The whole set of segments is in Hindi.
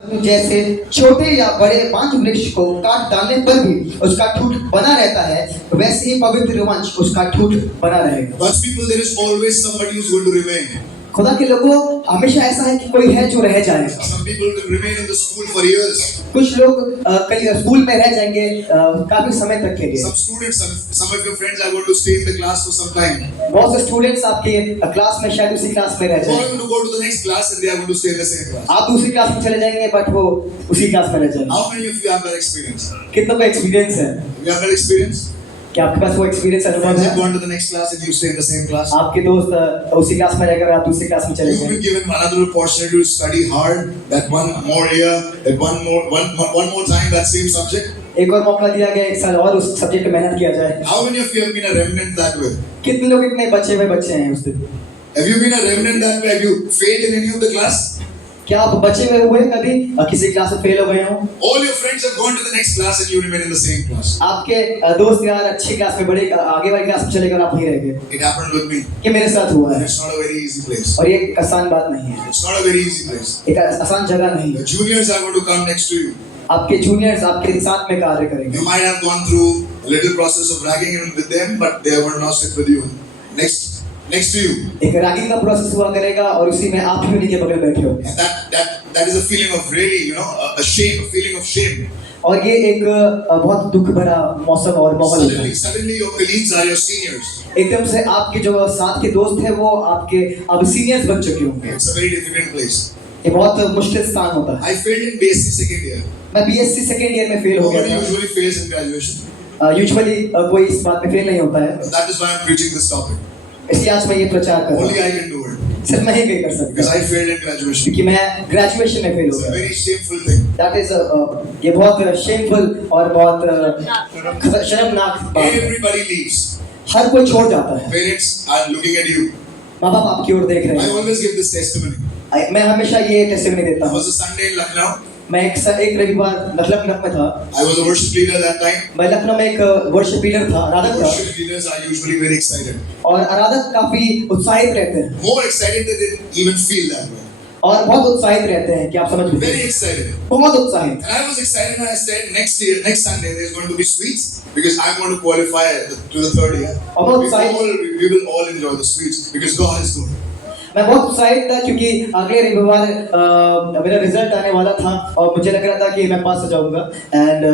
जैसे छोटे या बड़े 5 वृक्ष को काट डालने पर भी उसका ठूंठ बना रहता है, वैसे ही पवित्र वंश उसका ठूंठ बना रहेगा। God's people, there is always somebody who's going to remain. खुदा के लोगों, हमेशा ऐसा है कि कोई है जो रह जाएगा। Some people will remain in the school for years. कुछ लोग कई स्कूल में रह जाएंगे काफी समय तक के लिए। Some students, some of your friends are going to stay in the class for some time. बहुत से स्टूडेंट्स आपके क्लास में शायद उसी क्लास में रह They are जाएंगे। going to go to the next class and they are going to stay in the same class. आप दूसरी क्लास में चले जाएंगे बट वो उसी क्लास में रह जाएंगे। How many of you have that experience? कितनों का एक्सपीरियंस है? You have that experience? क्या आपके पास वो एक्सपीरियंस अनुभव Friends है? have gone to the next class and you stay in the same class. आपके दोस्त उसी क्लास में रहकर आप दूसरी क्लास में चले You've गए। been given another opportunity to study hard, that one more year, that one more time that same subject. एक और मौका दिया गया, एक साल और उस सब्जेक्ट में मेहनत किया जाए। How many of you have been a remnant that way? कितने लोग इतने बचे हुए बच्चे हैं उस दिन? Have you been a remnant that way? Have you failed in any of the class? क्या आप बचे हुए हुए कभी किसी क्लास में फेल हो गए हो? All your friends have gone to the next class and you remain in the same class. आपके दोस्त यार अच्छी क्लास में बड़े आगे वाली क्लास में चले गए, आप वहीं रह गए। It happened with me. कि मेरे साथ हुआ है। It's not a very easy place. और ये एक आसान बात नहीं है। It's not a very easy place. एक आसान जगह नहीं The है। juniors are going to come next to you. आपके जूनियर्स आपके साथ में कार्य करेंगे। You might have gone through a little process of ragging with them, but they are going to now sit with you. Next to you. एक रैगिंग का प्रोसेस हुआ करेगा और उसी में आप भी उन्हीं के बगल बैठे हो। And that is a feeling of really, a shame, a feeling of shame. और ये एक बहुत दुख भरा मौसम और माहौल है। Suddenly your colleagues are your seniors. एकदम से आपके जो साथ के दोस्त हैं वो आपके अब सीनियर्स बन चुके होंगे। It's a very difficult place. ये बहुत मुश्किल स्थान होता है। I failed in BSc second year. मैं BSc सेकेंड ईयर में फेल हो Nobody गया था। usually fails in graduation. Usually कोई इस बात में फेल नहीं होता है, That is why I'm preaching this topic. इसलिए आज मैं ये प्रचार कर रहा Only हूँ। I can do it सिर्फ मैं ही नहीं कर सकता because I failed in graduation. क्योंकि मैं ग्रेजुएशन में फेल हो It's a गया। very shameful thing. That is ये बहुत शेमफुल और बहुत शर्मनाक बात है। Everybody leaves. हर कोई छोड़ जाता है। Parents are looking at you. माँ बाप आपकी ओर देख रहे I हैं। always give this testimony. मैं हमेशा ये टेस्टिमनी देता It हूँ। was a Sunday in Lucknow. मैं एक रविवार लखनऊ में था। I was a worship leader that time. मैं लखनऊ में एक वर्शिप लीडर था, आराधक था। Worship leaders are usually very excited. और आराधक काफी उत्साहित रहते हैं More excited than they even feel that way. और बहुत उत्साहित रहते हैं कि आप समझ लीजिए। Very excited. बहुत उत्साहित। And I was excited when I said next Sunday there's going to be sweets because I'm going to qualify to the third year. We will all enjoy the sweets because God is good. मैं बहुत उत्साहित था क्योंकि अगले रविवार मेरा रिजल्ट आने वाला था और मुझे लग रहा था कि मैं पास हो जाऊंगा। एंड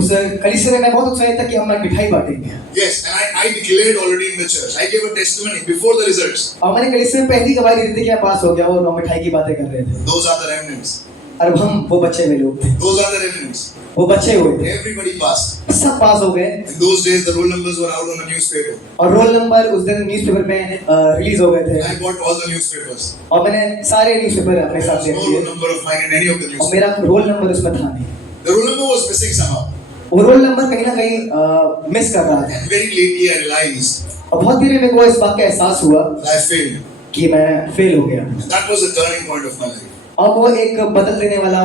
उस कलीसिया में मैं बहुत उत्साहित था कि हम मिठाई बांटेंगे। Yes, and I declared already in the church. I gave a testimony before the results. और मैंने कलीसिया में पहली गवाही दी थी कि मैं पास हो गया और हम मिठाई की बातें कर रहे थे। Those are the remnants. और हम वो बचे हुए लोग थे। Those are the remnants. वो बचे हुए थे। Everybody passed. सब पास हो गए। In those days, the roll numbers were out on the newspaper. और रोल नंबर उस दिन न्यूज़पेपर में रिलीज हो गए थे। I bought all the newspapers. और मैंने सारे न्यूज़पेपर अपने There साथ was ले no लिए। roll number of mine in any of the और newspapers. मेरा रोल नंबर उसमें था नहीं। The roll number was missing somehow. वो रोल नंबर कहीं ना कहीं मिस कर रहा था। And very lately I realized और बहुत देर में मेरे को इस बात का एहसास हुआ that I failed. कि मैं फेल हो गया। And that was the turning point of my life. और वो एक बदल देने वाला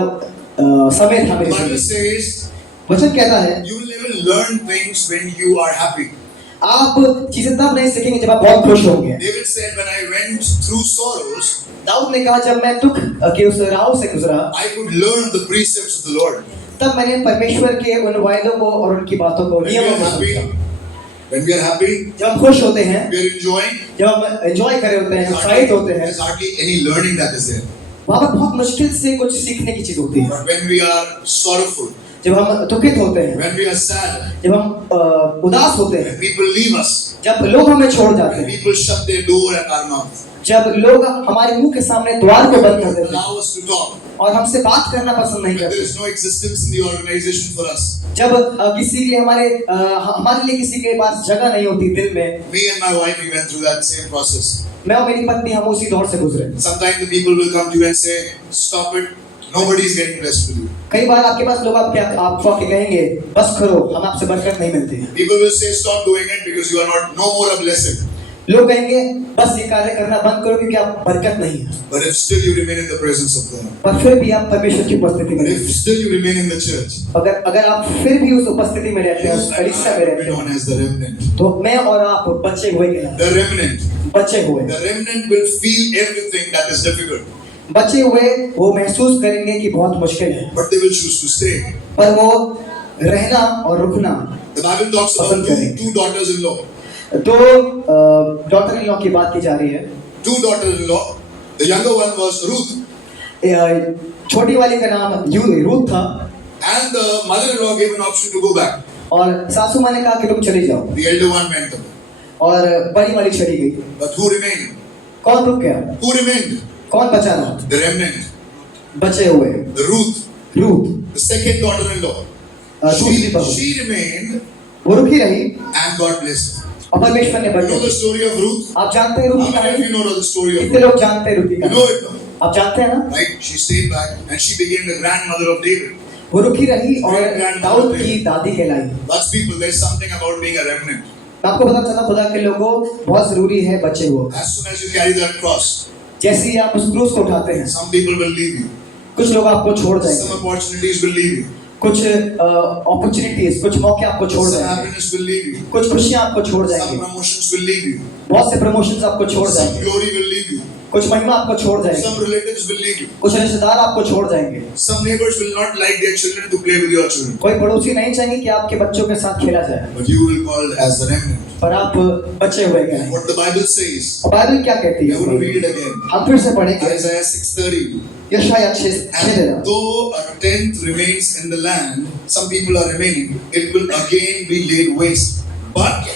समय था मेरे The Bible लिए। says वचन कहता है you will never learn things when you are happy. आप चीजें तब नहीं सीखेंगे जब आप बहुत खुश होंगे। David said, when I went through sorrows, Dawood ने कहा जब मैं दुख के उस राह से गुजरा I could learn the precepts of the Lord. तब मैंने परमेश्वर के उन वायदों को और उनकी बातों को When we नियमों are को happy, समझा। when we are happy, जब हम खुश होते हैं, we are enjoying. जब हम एंजॉय कर रहे होते हैं, उत्साहित होते हैं, There's hardly any learning that is there. वहाँ पर बहुत मुश्किल से कुछ सीखने की चीज होती है। But when we are sorrowful, जब हम दुखित होते हैं, when we are sad, जब हम उदास होते हैं, when people leave us, जब लोग हमें छोड़ जाते when हैं, people shut their door at our mouth, जब लोग हमारे मुंह के सामने द्वार को बंद कर देते हैं allow us to talk, और हमसे बात करना पसंद नहीं when there करते, is no existence in the organization for us. जब किसी के लिए हमारे लिए किसी के पास जगह नहीं होती दिल में। Me and my wife, we went through that same process. मैं और मेरी पत्नी हम उसी दौर से गुजरे। Sometimes the people will come to you and say, stop it, nobody is getting blessed with you. कई बार आपके पास लोग आपको आके कहेंगे बस करो, हम आपसे बरकत नहीं मिलती। People will say, stop doing it because you are no more a blessing. लोग कहेंगे बस ये कार्य करना बंद करो क्योंकि आप बरकत नहीं है। But if still you remain in the presence of God, पर फिर भी आप परमेश्वर की उपस्थिति में but if रहते still you remain in the church, हैं, अगर आप फिर भी उस उपस्थिति में रहते हैं, उस कलीसिया में we रहते known हैं, as the remnant. तो मैं और आप बचे हुए कहलाते The remnant. हैं। बचे हुए The remnant will feel everything that is difficult. बचे हुए वो महसूस करेंगे कि बहुत मुश्किल है, but they will choose to stay. पर वो रहना और रुकना The Bible talks about पसंद करेंगे। two daughters-in-law. दो डॉटर इन लॉ की बात की जा रही है। Two daughters-in-law. The younger one was Ruth, छोटी वाली का नाम रूथ था, and the mother-in-law gave an option to go back. और सासू माँ ने कहा कि तुम चली जाओ, The elder one went away. और बड़ी वाली चली गई। But who remained? कौन रुक गया? Who remained? कौन बचा रहा? The remnant. बचे हुए The Ruth, Ruth, the second daughter-in-law. दूसरी बहू, She remained वो रुकी रही and God blessed her. और परमेश्वर ने You know बरकत the the. story of Ruth? आप जानते हैं रूथ की How many of कहानी? you know the story of कितने Ruth? लोग जानते हैं रूथ की You know कहानी? it now. आप जानते हैं ना? Right? She stayed back and she became the grandmother of David. वो रुकी रही और दाऊद की दादी कहलाई। God's people, there's something about being a remnant. आपको पता चला खुदा के लोगों बहुत जरूरी है बचे हुए। As soon as you carry that cross, जैसे ही आप उस क्रूस को उठाते हैं, some people will leave you. कुछ लोग आपको छोड़ Some जाएंगे, opportunities will leave you. कुछ अपॉर्चुनिटीज, कुछ मौके आपको छोड़ Some जाएंगे, happiness will leave you. कुछ खुशियां आपको छोड़ Some जाएंगे, promotions will leave you. बहुत से प्रमोशंस आपको छोड़ Some जाएंगे, glory will leave you. कुछ महिमा आपको छोड़ जाएंगे, Some relatives will leave you. कुछ रिश्तेदार आपको छोड़ जाएंगे, Some neighbors will not like their children to play with your children. कोई पड़ोसी नहीं चाहेंगे कि आपके बच्चों के साथ खेला जाए, But you will be called as a remnant. पर आप बचे हुए गए। What the Bible says, और बाइबल क्या कहती we are going to है? read it again. हम फिर से पढ़ेंगे Isaiah 6:30. यशायाह 6:13। And though a tenth remains in the land, some people are remaining, it will again be laid waste. But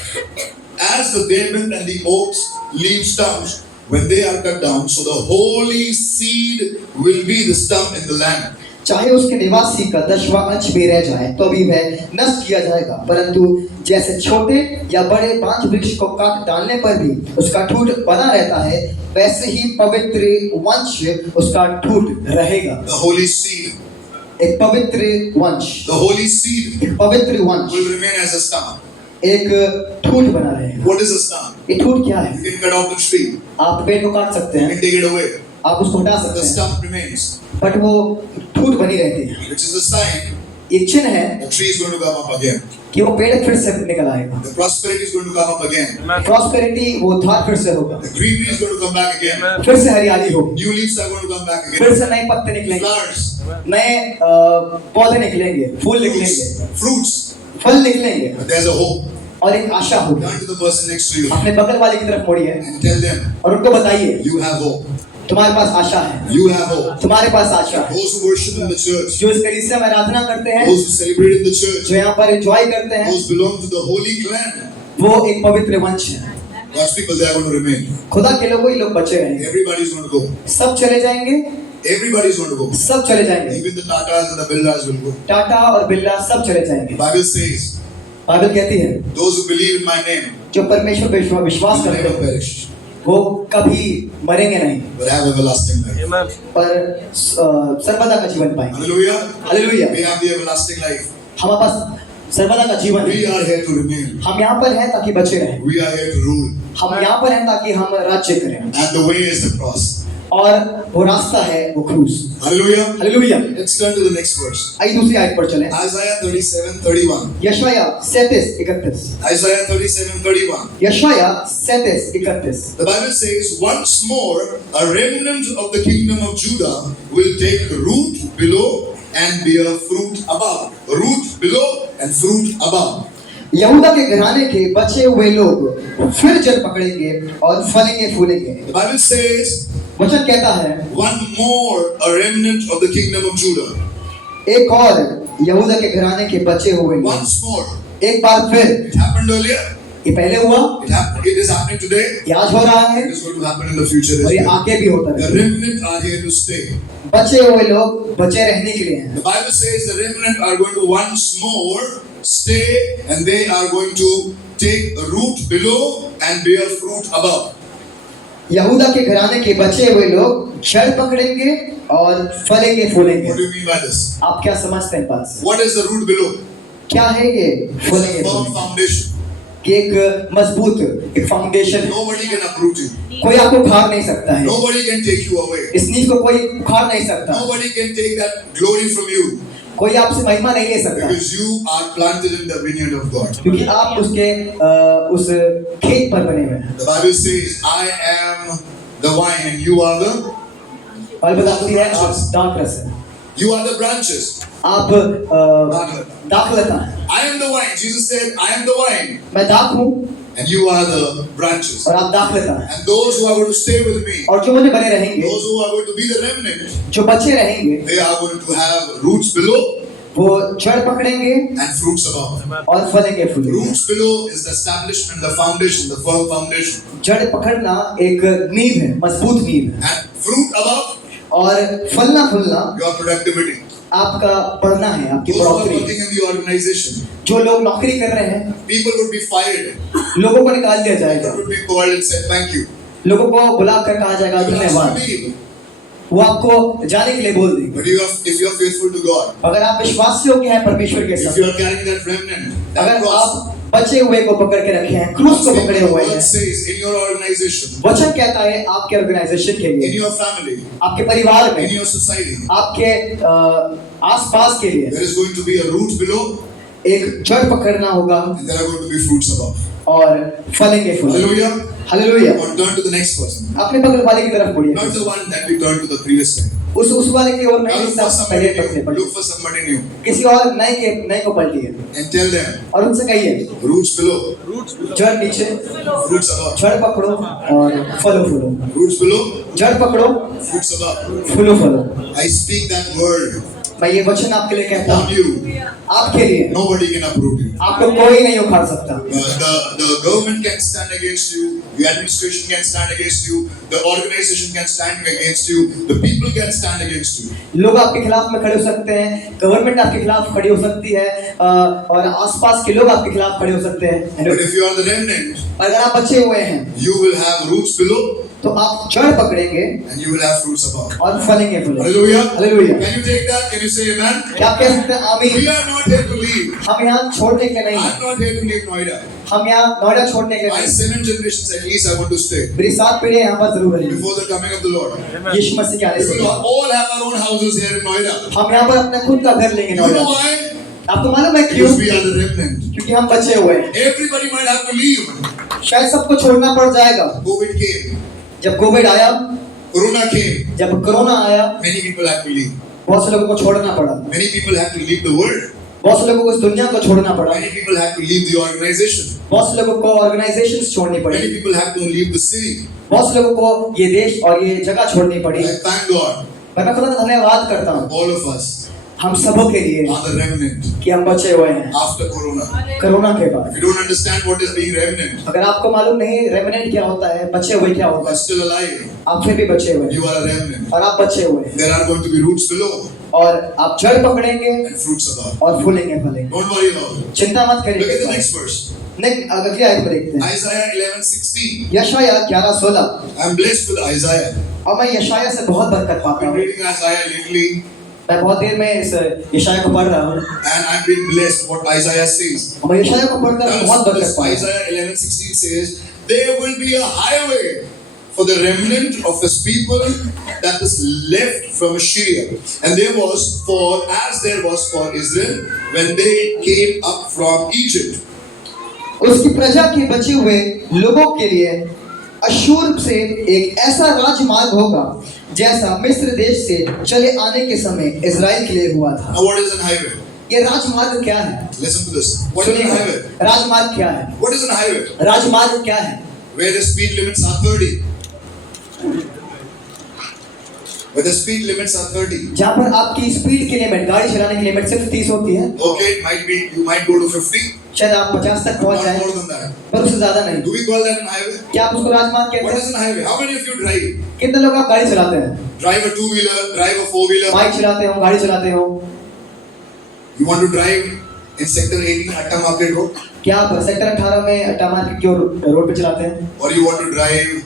as the terebinth and the oaks leave stumps when they are cut down, so the holy seed will be the stump in the land. चाहे उसके निवासी का 10वां अंश भी रह जाए तो भी वह नष्ट किया जाएगा, परंतु जैसे छोटे या बड़े बांज वृक्ष को काट डालने पर भी उसका ठूंठ बना रहता है, वैसे ही पवित्र वंश उसका ठूंठ रहेगा। The holy seed, एक पवित्र वंश, the holy seed एक पवित्र वंश will remain as a stump. एक ठूंठ बना रहेगा। What is a stump? ये ठूंठ क्या है? You can cut off the tree, आप पेड़ को काट सकते you हैं, can take it away. आप उसको हटा The सकते हैं, stump remains, बट वो ठूंठ बनी रहती है। which is a sign एक चिन्ह है the tree is going to come up again. कि वो पेड़ फिर से निकल आएगा। The prosperity is going to come up again. Prosperity, वो धार फिर से होगा, The greenery is going to come back again. फिर से हरियाली होगी, New leaves are going to come back again. फिर से नए पत्ते निकलेंगे, Flowers, नए पौधे निकलेंगे, फूल निकलेंगे, fruits. फल निकलेंगे, But there's a hope. और एक आशा होगी। Turn to the person next to you अपने बगल वाले की तरफ मोड़िए and tell them, और उनको बताइए you have hope. तुम्हारे पास आशा है, You have hope. तुम्हारे पास आशा है। Those who worship in the church, जो इस कलीसिया में आराधना करते हैं, those who celebrate in the church, जो यहाँ पर एंजॉय करते हैं, those belong to the holy clan. वो एक पवित्र वंश है। God's people, they are going to remain. खुदा के लोग वही लोग बचे रहेंगे, Everybody is going to go. सब चले जाएंगे, Everybody is going to go. सब चले जाएंगे, Even the Tatas and the Birlas will go. Tata और बिरला सब चले जाएंगे। Bible says, बाइबल कहती है those who believe in my name जो परमेश्वर पे विश्वास will करते never हैं perish, वो कभी मरेंगे नहीं, but have everlasting life. पर सर्वदा का जीवन पाएंगे। Hallelujah. Hallelujah. We have the everlasting life. हमारे पास सर्वदा का जीवन We है। are here to remain. हम यहाँ पर हैं ताकि बचे रहें, We are here to rule. हम यहाँ पर हैं ताकि हम राज्य करें, And the way is the cross. और वो रास्ता है वो क्रूस। Hallelujah. Hallelujah. Let's turn to the next verse. आइए दूसरी आयत पर चलें। Isaiah 37:31. यशायाह 37:31। Isaiah 37:31. यशायाह 37:31। The Bible says, once more, a remnant of the kingdom of Judah will take root below and bear fruit above. Root below and fruit above. यहूदा के घराने के बचे हुए लोग फिर जड़ पकड़ेंगे और फलेंगे फूलेंगे। The Bible says, वचन कहता है one more, a remnant of the kingdom of Judah. एक और यहूदा के घराने के बचे हुए लोग, Once more. एक बार फिर। It happened earlier. ये पहले हुआ, It is happening today. ये आज हो रहा है It is going to happen in the future और as ये well. आगे भी होता The रहेगा। remnant are here to stay. बचे हुए लोग बचे रहने के लिए हैं। The Bible says the remnant are going to once more stay, and they are going to take root below and bear fruit above. यहूदा के घराने के बचे हुए लोग जड़ पकड़ेंगे और फलेंगे फूलेंगे। What do you mean by this? आप क्या समझते हैं इस बात से? What is the root below? क्या है ये It's फलेंगे a firm फूलेंगे? foundation. कि एक मजबूत एक फाउंडेशन है। Nobody can uproot you. कोई आपको उखाड़ नहीं सकता है, Nobody can take you away. इस नींव को कोई उखाड़ नहीं सकता, Nobody can take that glory from you कोई आपसे महिमा नहीं ले सकता, because you are planted in the vineyard of God. क्योंकि आप उसके उस खेत पर बने हुए हैं। The Bible says, I am the vine and you are the Bible बताती है आप दाखरस है, You are the branches. आप दाखलता है। I am the vine. Jesus said, I am the vine. मैं दाख हूँ And you are the branches. और आप दाखलता है। And those who are going to stay with me, और जो मुझे बने रहेंगे, those who are going to be the remnant, जो बचे रहेंगे, they are going to have roots below वो जड़ पकड़ेंगे and fruits above. और फलेंगे फूलेंगे। Roots below is the establishment, the foundation, the firm foundation. जड़ पकड़ना एक नींव है, मजबूत नींव है। And fruit above, और फलना फूलना your productivity. आपका बढ़ना है, आपकी Those who are बढ़ोतरी। working in the organization, जो लोग नौकरी कर रहे हैं, people would be fired. लोगों को निकाल दिया जाएगा, People would be called and said, thank you. लोगों को बुलाकर कहा जाएगा You will ask धन्यवाद, to leave. वो आपको जाने के लिए बोल देंगे। But if you are faithful to God, अगर आप विश्वासी हो के हैं परमेश्वर के if साथ, you are carrying that remnant, that अगर cross, आप बचे हुए को पकड़ के रखे हैं, क्रूस को पकड़े the हुए word हैं, says in your organization, वचन कहता है आपके ऑर्गेनाइजेशन के in लिए, your family, आपके परिवार in में, your society, आपके आसपास के लिए there is going to be a root below एक जड़ पकड़ना होगा and there are going to be fruits above. और फलेंगे फूल। Hallelujah. Hallelujah. Or turn to the next person. अपने बगल वाले की तरफ मुड़िए, Not the one that we turned to the previous time. उस वाले की ओर Now नहीं, look for पहले somebody पकड़े new. पकड़े Look for somebody new. किसी और नए को पलटिए And tell them, और उनसे कहिए roots below, जड़ नीचे, fruits above. जड़ पकड़ो और फलो फूलो, Roots below, जड़ पकड़ो fruits above. फूलो फलो। I speak that word मैं ये वचन आपके लिए कहता on हूँ, you. आपके लिए, Nobody can uproot you. आपको कोई नहीं उखाड़ सकता। The government can stand against you, the administration can stand against you, the organization can stand against you, the people can stand against you. लोग आपके खिलाफ में खड़े हो सकते हैं, गवर्नमेंट आपके खिलाफ खड़ी हो सकती है, और आसपास के लोग आपके खिलाफ खड़े हो सकते हैं। But if you are the remnant, अगर आप बचे हुए हैं you will have roots below तो आप जड़ पकड़ेंगे and you will have fruits above. और फलेंगे फूलेंगे। Hallelujah. Hallelujah. Can you take that? Can you say amen? क्या आप कह सकते हैं आमीन? We are not here to leave. हम यहाँ छोड़ने के लिए नहीं, I'm not here to leave Noida. हम यहाँ नोएडा छोड़ने के लिए My नहीं, 7 generations at least I want to stay मेरी 7 पीढ़ियाँ यहाँ पर जरूर रहेंगी before the coming of the Lord. यीशु मसीह के आने We से। will all have our own houses here in Noida. हम यहाँ पर अपना खुद का घर लेंगे You know नोएडा। why? आपको मालूम है क्यों? Because we are the remnant. क्योंकि हम बचे हुए हैं। Everybody might have to leave. शायद सबको छोड़ना पड़ जाएगा। COVID came. जब कोविड आया, Corona came. जब कोरोना आया, Many people had to leave. बहुत से लोगों को छोड़ना पड़ा, Many people had to leave the world. बहुत से लोगों को इस दुनिया को छोड़ना पड़ा, Many people had to leave the organization. बहुत से लोगों को ऑर्गेनाइजेशंस छोड़नी Many पड़ी, people had to leave the city. बहुत से लोगों को ये देश और ये जगह छोड़नी पड़ी। I thank God. मैं खुदा का धन्यवाद करता हूँ All of us हम सबों के लिए are the remnant कि हम बचे हुए हैं after Corona. कोरोना के बाद। If you don't understand what is being remnant, अगर आपको मालूम नहीं रेमिनेंट क्या होता है, बचे हुए क्या you होता are है, still alive. आप फिर भी बचे हुए हैं You are a remnant. और आप बचे हुए हैं There are going to be roots below और आप जड़ पकड़ेंगे and fruits above. और फूलेंगे फलेंगे। Don't worry about it. चिंता मत Look at the करिए। next verse. अगली आयत को देखते हैं, Isaiah 11:16. यशाया 11:16। I'm blessed with Isaiah. और मैं यशाया से बहुत बरकत I've पाता been हूँ। reading Isaiah lately मैं बहुत देर में इस यशाया को पढ़ रहा हूँ and I've been blessed what Isaiah says. और मैं यशाया को पढ़कर बहुत बरकत This पाया। Isaiah 11:16 says, there will be a highway for the remnant of his people that is left from Assyria. And there was for Israel when they came up from Egypt. उसकी प्रजा के बचे हुए लोगों के लिए अशूर से एक ऐसा राजमार्ग होगा जैसा मिस्र देश से चले आने के समय इजराइल के लिए हुआ था। Now what is an highway? ये राजमार्ग क्या है? Listen to this. What is an highway? राजमार्ग क्या है? What is an highway? राजमार्ग क्या है? Where the speed limits are 30. Where the speed limits are 30. जहाँ पर आपकी स्पीड की लिमिट, गाड़ी चलाने की लिमिट सिर्फ 30 होती है। Okay, it might be, you might go to 50, शायद आप 50 तक पहुँच not जाए, more than that. पर उससे ज्यादा नहीं। Do we call that an highway? क्या आप उसको राजमार्ग कहते What हैं? is an highway? How many of you drive? कितने लोग आप गाड़ी चलाते हैं? Drive a two-wheeler, drive a four-wheeler. Bike चलाते हो, गाड़ी चलाते हो? You want to drive in sector 18 Atta Market Road? क्या आप सेक्टर 18 में अट्टा मार्केट की रोड पे चलाते हैं? Or you want to drive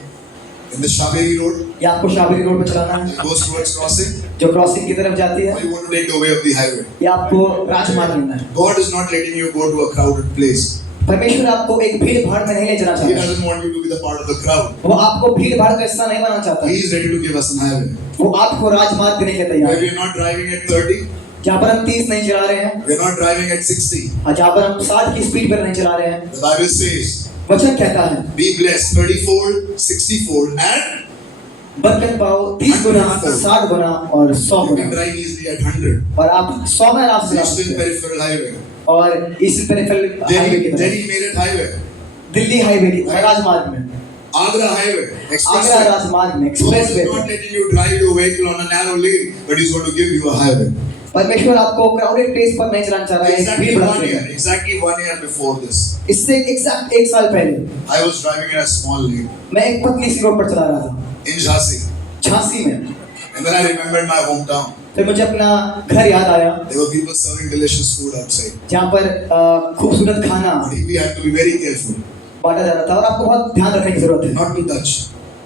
in the Shaberi Road? या आपको शाबरी रोड पे चलाना है It goes towards crossing? जो क्रॉसिंग की तरफ जाती है? Or you want to take the way of the highway? या आपको राजमार्ग लेना है? God is not letting you go to a crowded place. परमेश्वर आपको एक भीड़ भाड़ में नहीं ले जाना He चाहता, doesn't want you to be the part of the crowd. वो आपको भीड़ भाड़ का हिस्सा नहीं बनाना चाहता, He is ready to give us an highway. वो आपको राजमार्ग देने के लिए Where तैयार we है। are not driving at 30, जहाँ पर हम 30 नहीं चला रहे हैं we are not driving at 60. और जहाँ पर हम 60 की स्पीड पर नहीं चला रहे हैं, The Bible says, वचन कहता है be blessed 30-fold, 60-fold, and बरकत पाओ 30 गुना, 60 गुना और 100 You can Guna. drive easily at 100. और आप 100 में आराम से जा Eastern सकते हैं। Peripheral Highway. और इसी पेरिफेरल हाईवे की तरफ, Delhi Meerut Highway. Delhi highway की राजमार्ग में, Agra Highway. आगरा Expressway. राजमार्ग में, God express is way not में। letting you drive your vehicle on a narrow lane, but He's going to give you a highway. परमेश्वर आपको क्राउडेड प्लेस पर नहीं चलाना चाह रहा है, एक Exactly भीड़ 1 रास्ते year. में। Exactly 1 year before this, इससे एग्जैक्ट 1 साल पहले I was driving in a small lane मैं एक पतली सी रोड पर चला रहा था, in Jhansi, झांसी में। and then I remembered my hometown. फिर मुझे अपना घर याद आया, There were people serving delicious food outside. जहाँ पर खूबसूरत खाना But we had to be very careful बांटा जा रहा था, और आपको बहुत ध्यान रखने की जरूरत है, not to touch,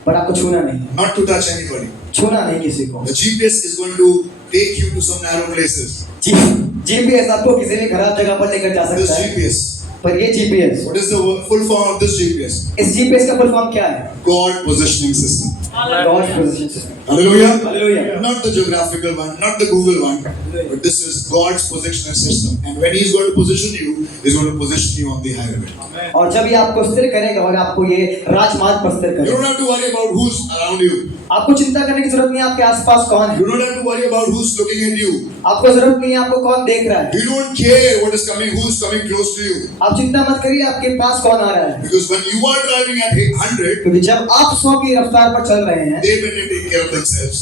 पर आपको छूना नहीं, not to touch anybody. छूना नहीं किसी को। The GPS is going to take you to some narrow places. GPS आपको किसी भी खराब जगह पर लेकर जा This सकता है, GPS. पर ये GPS, What is the full form of this GPS? इस जीपीएस का फुल फॉर्म क्या है? God Positioning System. God position system. Hallelujah. Hallelujah. Not the geographical one, not the Google one, but this is God's positioning system. And when He's going to position you, He's going to position you on the highway. और जब ये आपको स्थिर करेगा और आपको ये राजमार्ग पर स्थिर You करेगा, don't have to worry about who's around you. आपको चिंता करने की जरूरत नहीं है आपके आसपास कौन है, You don't have to worry about who's looking at you. आपको जरूरत नहीं है आपको कौन देख रहा है, You don't care what is coming, who's coming close to you. आप चिंता मत करिए आपके पास कौन आ रहा है, Because when you are driving at 100, क्योंकि जब आप 100 की रफ्तार पर चल रहे हैं, they better take care of themselves.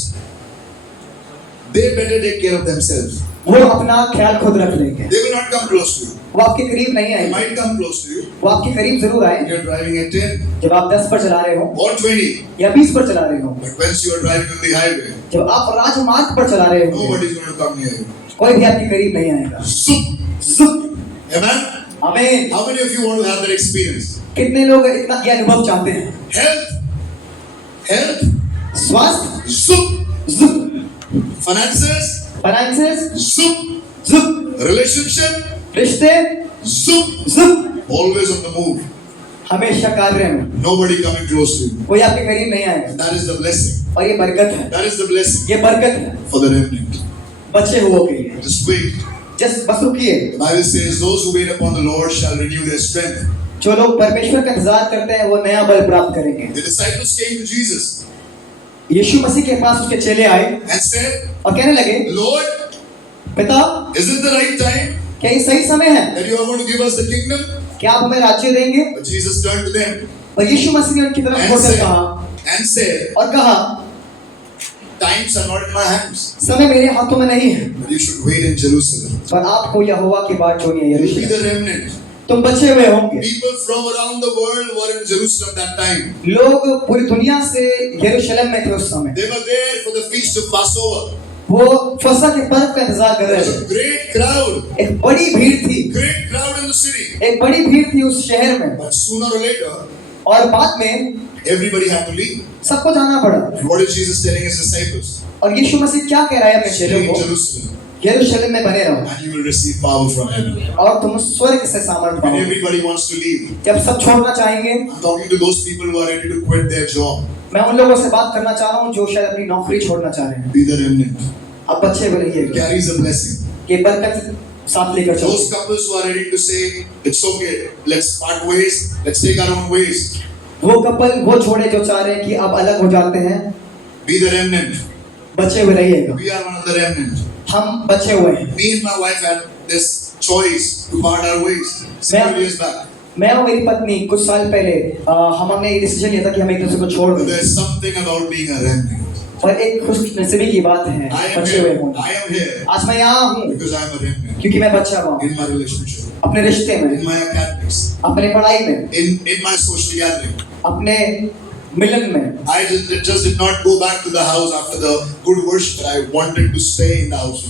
They better take care of themselves. वो अपना ख्याल खुद रख लेंगे, They will not come close to you. वो आपके करीब नहीं They आएंगे, might come close to you. वो आपके करीब जरूर When आए you're driving at 10 जब आप 10 पर चला रहे हो or 20. या 20 पर चला रहे हो, But once you are driving on the highway, जब आप राजमार्ग पर चला रहे हो, nobody is going to come near you. कोई भी आपके करीब नहीं आएगा। Zoom. जुप, Amen? आमीन। How many of you want to have that experience? कितने लोग इतना ये अनुभव चाहते हैं? Health. Health. स्वास्थ्य, Zoom. जुप, Finances. Finances, Zoom. जुप, Relationship. रिश्ते, Zoom. जुप, Always on the move. हमेशा कार्य में, Nobody coming close to you. कोई आपके करीब नहीं आएगा, And that is the blessing. और ये बरकत है, That is the blessing ये बरकत है for the remnant. बच्चे हुओं के लिए। Just wait. जस्ट बस रुकिए। The Bible says, those who wait upon the Lord shall renew their strength. जो लोग परमेश्वर का इंतजार करते हैं वो नया बल प्राप्त करेंगे। The disciples came to Jesus यीशु मसीह के पास उसके चेले आए and said, और कहने लगे, Lord, पिता, is it the right time क्या ये सही समय है that you are going to give us the kingdom? क्या आप हमें राज्य देंगे? But Jesus turned to them और यीशु मसीह ने उनकी तरफ and मुड़कर said, कहा और कहा, times are not in my hands, समय मेरे हाथों में नहीं है, but you should wait in Jerusalem. पर आपको यहोवा की बात जोड़नी है। You will be यरूशलेम, the remnant. तुम बचे हुए होंगे। People from around the world were in Jerusalem that time. लोग पूरी दुनिया से यरूशलेम में थे उस समय। They were there for the feast of Passover. वो फसह के पर्व का इंतजार कर There रहे was a थे। great crowd, एक बड़ी भीड़ थी, great crowd in the city. एक बड़ी भीड़ थी उस शहर में, But sooner or later, और बाद में everybody had to leave. सबको जाना पड़ा। And what is Jesus telling his disciples? और यीशु मसीह क्या कह रहा है अपने Stay चेलों in को? Jerusalem यरूशलेम में बने रहो and you will receive power from heaven. और तुम स्वर्ग से सामर्थ When पाओगे। everybody wants to leave, जब सब छोड़ना चाहेंगे, I'm talking to those people who are ready to quit their job. मैं उन लोगों से बात करना चाह रहा हूँ जो शायद अपनी नौकरी छोड़ना चाह रहे हैं। Be the remnant. अब बच्चे It बनिए, carries a blessing. ये बरकत साथ लेकर चलो। Those couples who are ready to say, it's okay, let's part ways, let's take our own ways. वो कपल वो छोड़े जो चाह रहे हैं कि अब अलग हो जाते हैं, Be the remnant. बचे हुए रहिएगा। We are one of the remnant. हम बचे हुए हैं। Me and my wife had this choice to part our ways several years back. मैं और मेरी पत्नी कुछ साल पहले हमने ये डिसीजन लिया था कि हम एक दूसरे को छोड़ But दें। there's something about being a remnant. और एक खुशनसीबी की बात है, I am बचे हुए here. होंगे। I am here आज मैं यहाँ हूँ because I am a remnant. क्योंकि मैं बचा हुआ हूँ In my relationship, अपने रिश्ते में, in my academics, अपने पढ़ाई में, in my social gathering. अपने मिलन में। I just did not go back to the house after the good worship. I wanted to stay in the house.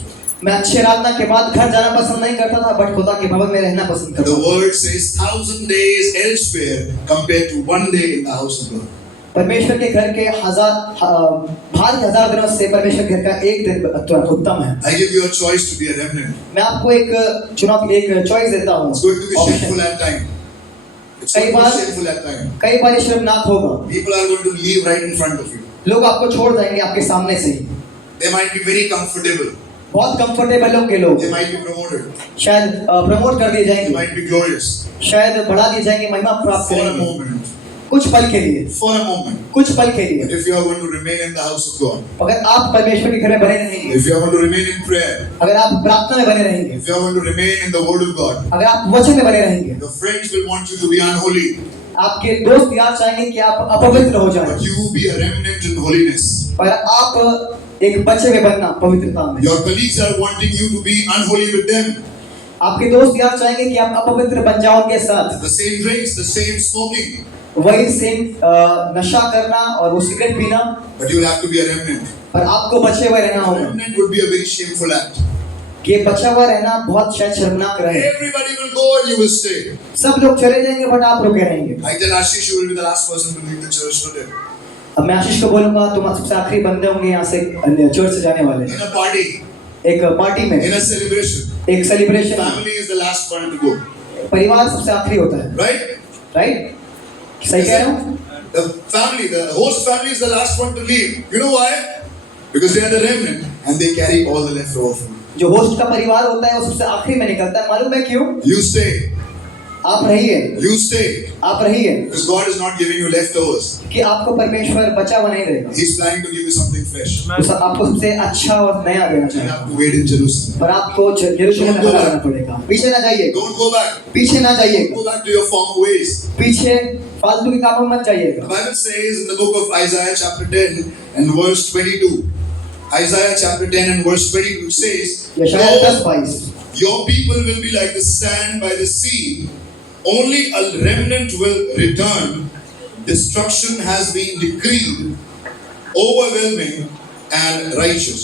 मैं अच्छे आराधना के बाद घर जाना पसंद नहीं करता था, बट खुदा के भवन में रहना पसंद करता The था। word says 1,000 days elsewhere compared to 1 day in the house of God. परमेश्वर के घर के बाहर के 1000 दिनों से परमेश्वर के घर का एक दिन उत्तम है। I give you a choice to be a remnant. मैं आपको एक चुनाव एक चॉइस देता हूँ। It's going to be shameful at times. It's going to be shameful at times. कई बार शर्मनाक होगा, People are going to leave right in front of you. लोग आपको छोड़ जाएंगे आपके सामने से ही। They might be very comfortable. बहुत कंफर्टेबल होंगे लोग, They might be promoted. शायद प्रमोट कर दिए They जाएंगे, might be glorious शायद बढ़ा दिए जाएंगे, महिमा प्राप्त for a करेंगे moment. कुछ पल के लिए, for a moment. कुछ पल के लिए। If you are going to remain in the house of God, अगर आप परमेश्वर के घर में बने रहेंगे, if you are going to remain in prayer, अगर आप प्रार्थना में बने रहेंगे, if you are going to remain in the Word of God, अगर आप वचन में बने रहेंगे, your friends will want you to be unholy, आपके दोस्त याद चाहेंगे कि आप अपवित्र हो जाएं, but you be a remnant in holiness. और आप एक बच्चे में बनना पवित्रता में। Your colleagues are wanting you to be unholy with them. आपके दोस्त याद चाहेंगे कि आप अपवित्र बन जाओ उनके साथ। The same drinks, the same smoking, वही सेम नशा करना और वो सिगरेट पीना, but you will have to be a remnant. पर आपको बचे हुए रहना A होगा। remnant would be a very shameful act. कि बचा हुआ रहना बहुत शायद शर्मनाक रहे। Everybody will go and you will stay. सब लोग चले जाएंगे बट आप रुके रहेंगे। I tell Ashish you will be the last person to leave the church today. अब मैं आशीष को बोलूंगा तुम सबसे आखिरी बंदे होंगे यहाँ से चर्च से जाने वाले। In a party, एक पार्टी में, in a celebration, एक celebration, family is the last one to go. परिवार सबसे आखिरी होता है, Right? राइट? सही कह रहा हूँ? The family, the host family is the last one to leave. You know why? Because they are the remnant and they carry all the leftover food. जो होस्ट का परिवार होता है वो सबसे आखिरी में निकलता है। मालूम है क्यों? You stay. आप रहिए, You stay. आप रहिए, Because God is not giving you leftovers. कि आपको परमेश्वर बचा हुआ नहीं रहेगा। He's planning to give you something fresh. आपको सबसे अच्छा और नया देना You चाहिए, have to wait in Jerusalem. पर आपको यरूशलेम में रहना पड़ेगा। पीछे ना जाइए, Don't go back. पीछे ना जाइए, Go back to your former ways. पीछे फालतू के कामों में मत जाइएगा। The Bible says in the book of Isaiah chapter 10 and verse 22. Isaiah chapter 10 and verse 22 says, यशायाह 10:22, your people will be like the sand by the sea. Only a remnant will return. Destruction has been decreed, overwhelming and righteous.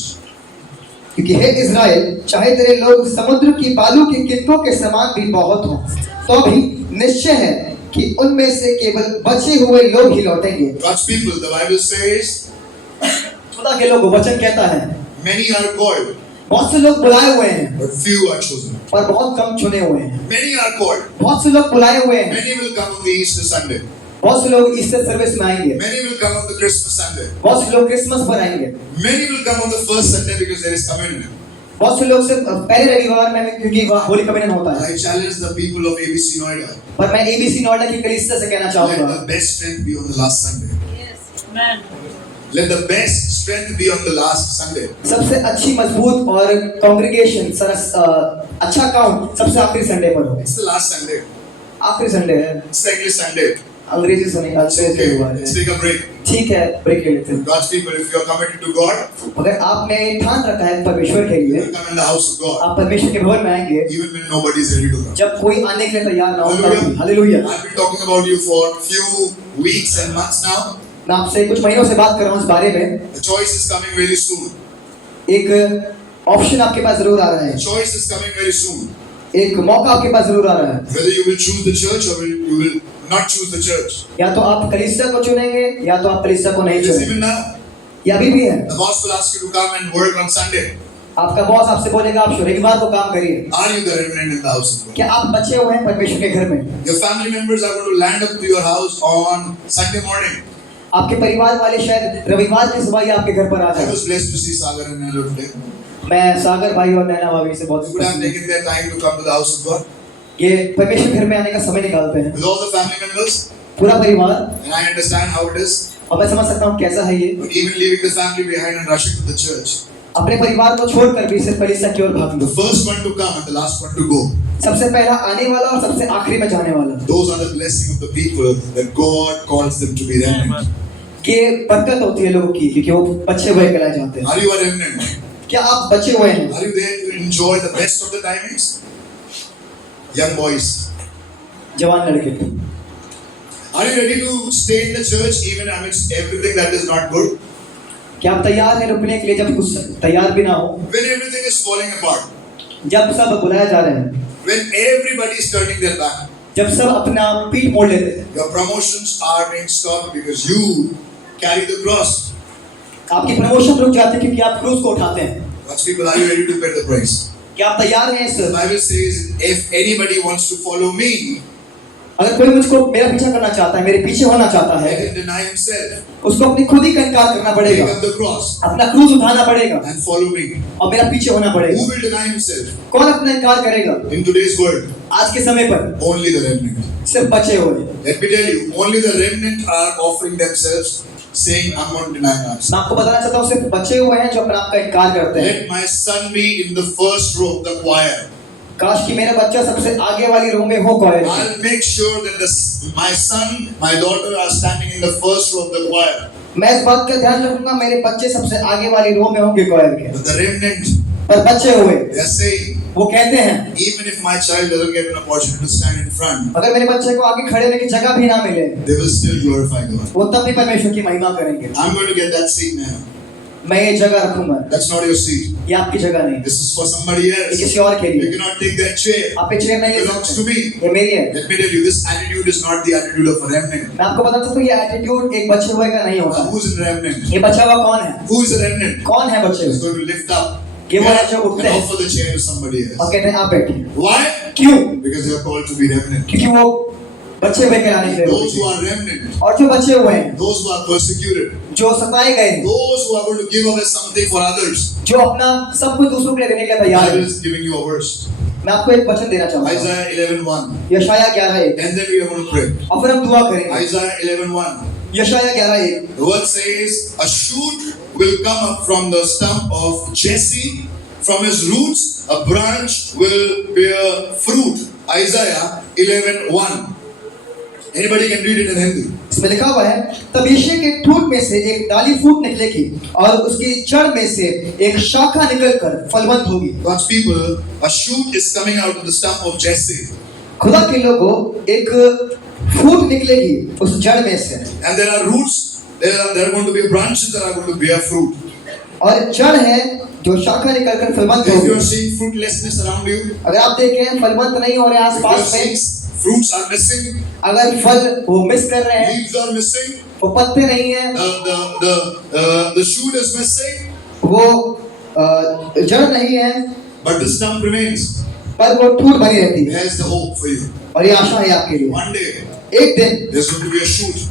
क्योंकि हे इज़राइल, चाहे तेरे लोग समुद्र की बालू के किंतों के समान भी बहुत हों, तो भी निश्चय है कि उनमें से केवल बचे हुए लोग ही लौटेंगे। God's people, the Bible says, खुदा के लोग, वचन कहता है, many are called, बहुत से लोग बुलाए हुए हैं but few are chosen. और बहुत कम चुने हुए हैं। Many are called, बहुत से लोग बुलाए हुए हैं, many will come on the Easter Sunday. बहुत से लोग ईस्टर सर्विस में आएंगे, Many will come on the Christmas Sunday. बहुत से लोग क्रिसमस पर आएंगे, Many will come on the first Sunday because there is communion. बहुत से लोग सिर्फ पहले रविवार में, क्योंकि वहाँ होली कम्युनियन होता है। I challenge the people of ABC Noida. पर मैं एबीसी नोएडा की कलीसिया से कहना Let चाहूंगा, the best strength be on the last Sunday. Yes, amen. Let the best strength be on the last Sunday. सबसे अच्छी मजबूत और कांग्रेगेशन अच्छा काउंट सबसे आखिरी संडे पर हो। It's the last Sunday. आखिरी संडे है, It's the English Sunday. अंग्रेजी सुने, It's अंग्रेजी okay. हुआ Let's है। take a break. ठीक है, ब्रेक ले लेते हैं। God's people, if you are committed to God, अगर आपने ठान रखा है परमेश्वर के you लिए, will come in the house of God, आप परमेश्वर के भवन में आएंगे even when nobody is ready to come. जब कोई आने के लिए तैयार ना हो। Hallelujah. Hallelujah. I've been talking about you for few weeks and months now. मैं आपसे कुछ महीनों से बात कर रहा हूँ इस बारे में। The choice is coming very soon. एक ऑप्शन आपके पास जरूर आ रहा The है, choice is coming very soon. एक मौका आपके पास जरूर आ रहा है। Whether you will choose the church or you will not choose the church. या तो आप कलीसिया को चुनेंगे या तो आप कलीसिया को नहीं It is चुनेंगे। even now. ये अभी भी है। The boss will ask you to come and work on Sunday. आपका बॉस आपसे बोलेगा आप रविवार को काम करिए। Are you the remnant in the house of God? क्या आप बचे हुए हैं परमेश्वर के घर में? Your family members are going to land up to your house on Sunday morning. आपके परिवार वाले शायद रविवार की सुबह ही आपके घर पर आ I जाए। was blessed to see Sagar and Nelo today. मैं सागर भाई और नैना भाभी से बहुत They would have taken their time to come to the house of God ये परमेश्वर घर में आने का समय निकालते हैं, with all the family members, पूरा परिवार। and I understand how it is. और मैं समझ सकता हूँ कैसा है ये, But even leaving the family behind and rushing to the church, अपने परिवार को छोड़कर भी सिर्फ कलीसिया की ओर भागना। the first one to come and the last one to go. सबसे पहला आने वाला और सबसे आखिरी में जाने वाला, Those are the blessing of the people that God calls them to be remnant. ये बरकत होती है लोगों की क्योंकि वो बचे हुए कहलाए जाते हैं। Are you a remnant? क्या आप बचे हुए हैं? Are you there to enjoy the best of the timings? Young boys, जवान लड़के, are you ready to stay in the church even amidst everything that is not good? क्या आप तैयार हैं रुकने के लिए जब कुछ तैयार भी ना हो, When everything is falling apart, जब सब बुलाए जा रहे हैं, when everybody is turning their back, जब सब अपना पीठ मोड़ लेते हैं, your promotions are being stopped because you carry the cross. आपकी प्रमोशन रुक जाती है क्योंकि आप क्रूस को उठाते हैं। God's people, are you ready to pay the price? क्या आप तैयार हैं इस? The Bible says, if anybody wants to follow me, अगर कोई मुझको मेरा पीछा करना चाहता है, मेरे पीछे होना चाहता है, let him deny himself, उसको अपनी खुद ही का इनकार करना take पड़ेगा, up the cross, अपना क्रूस उठाना पड़ेगा and follow me. और मेरा पीछे होना पड़ेगा। Who will deny himself? कौन अपना इनकार करेगा? In today's world, आज के समय पर only the remnant. सिर्फ बचे हुए। Let me tell you, only the remnant are offering themselves, saying, I'm going to deny myself. मैं आपको बताना चाहता हूँ सिर्फ बचे हुए हैं जो अपने आप का इनकार करते हैं। Let my son be in the first row of the choir. काश कि मेरा बच्चा सबसे आगे वाली रो में हो choir के। I'll make sure that my son, my daughter are standing in the first row of the choir. मैं इस बात का ध्यान रखूंगा मेरे बच्चे सबसे आगे वाली रो में होंगे choir के। But the remnant, पर बचे हुए they are saying, वो कहते हैं even if my child doesn't get an opportunity to stand in front, अगर मेरे बच्चे को आगे खड़े होने की जगह भी ना मिले, they will still glorify God. वो तब भी परमेश्वर की महिमा करेंगे। I'm going to get that seat now. मैं ये जगह रखूंगा। That's not your seat. ये आपकी जगह नहीं, This is for somebody ये else. किसी और के You लिए। cannot take that chair. आप ये चेयर नहीं It ले belongs सकते, to me. ये मेरी है। Let me tell you, this attitude is not the attitude of a remnant. मैं आपको बताता हूँ ये एटीट्यूड एक बचे हुए का नहीं होता। Who's in remnant? ये बचा हुआ कौन है? Who is a remnant? कौन है बचे Is हुए? going to lift up ये वो है जो and उठते हैं offer the chair to somebody और else. कहते हैं आप बैठिए। Why? क्यों? Because they are called to be remnant. क्योंकि वो बचे हुए कहलाने के Those who लिए are remnant, और जो बचे हुए हैं, those who are persecuted, जो सताए गए हैं, those who are going to give away something for others. जो अपना सब कुछ दूसरों के लिए देने के लिए तैयार Bible है। is giving you a verse. मैं आपको एक वचन देना चाहूंगा, Isaiah 11:1. यशाया 11:1, And then we are going to pray. और फिर हम दुआ करेंगे। Isaiah 11:1. यशाया 11:1, The word says, a shoot will come up from the stump of Jesse, from his roots a branch will bear fruit. Isaiah 11:1. Anybody can read it in Hindi. इसमें लिखा हुआ है, तब यिशै के ठूंठ में से एक डाली फूट निकलेगी और उसकी जड़ में से एक शाखा निकलकर फलवंत होगी। God's people, a shoot is coming out of the stump of Jesse. खुदा के लोगों, एक फूट निकलेगी उस जड़ में से, And there are roots, there are going to be branches that are going to bear fruit. और जड़ है जो शाखा निकलकर फलवंत If you are होगी। seeing fruitlessness around you, अगर आप देखें फलवंत नहीं हो रहे if you are आसपास seeing में, fruits are missing, अगर फल वो मिस कर रहे हैं, leaves are missing, वो पत्ते नहीं है, the shoot is missing, वो जड़ नहीं है, but the stump remains. पर वो ठूंठ बनी रहती है। There's the hope for you. और ये आशा है आपके लिए, One day, एक दिन there's going to be a shoot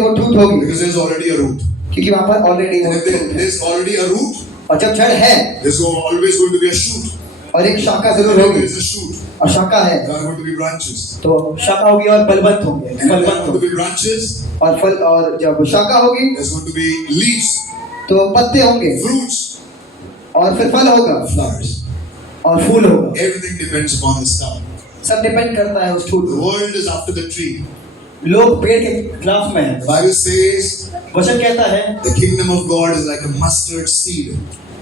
वो ठूंठ होगी, because there's already a root. क्योंकि वहां पर ऑलरेडी वो And if ठूंठ है। there's already a root, और जब जड़ है there's always going to be a shoot. और एक शाखा And जरूर if होगी, there is a shoot, और शाखा है there are going to be branches. तो शाखा होगी और फलवंत होंगे, And if there are फलवंत going to होंगे। be branches, और फल, और जब शाखा होगी there's going to be leaves, तो पत्ते होंगे fruits, और फिर फल होगा flowers. और फूल होगा। Everything depends upon the stump. सब डिपेंड करता है उस ठूंठ The पर। world is after the tree. लोग पेड़ के खिलाफ में The है। Bible says वचन कहता है the kingdom of God is like a mustard seed.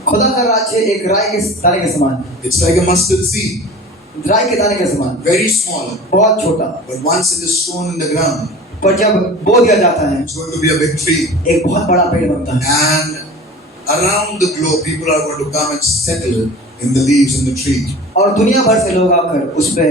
खुदा का राज्य एक राई के दाने के समान, It's like a mustard seed, राई के दाने के समान, very small. बहुत छोटा, But once it is sown in the ground, पर जब बो दिया जाता है it's going to be a big tree. एक बहुत बड़ा पेड़ बनता है। And around the globe, people are going to come and settle in the leaves in the tree. और दुनिया भर से लोग आकर उस पे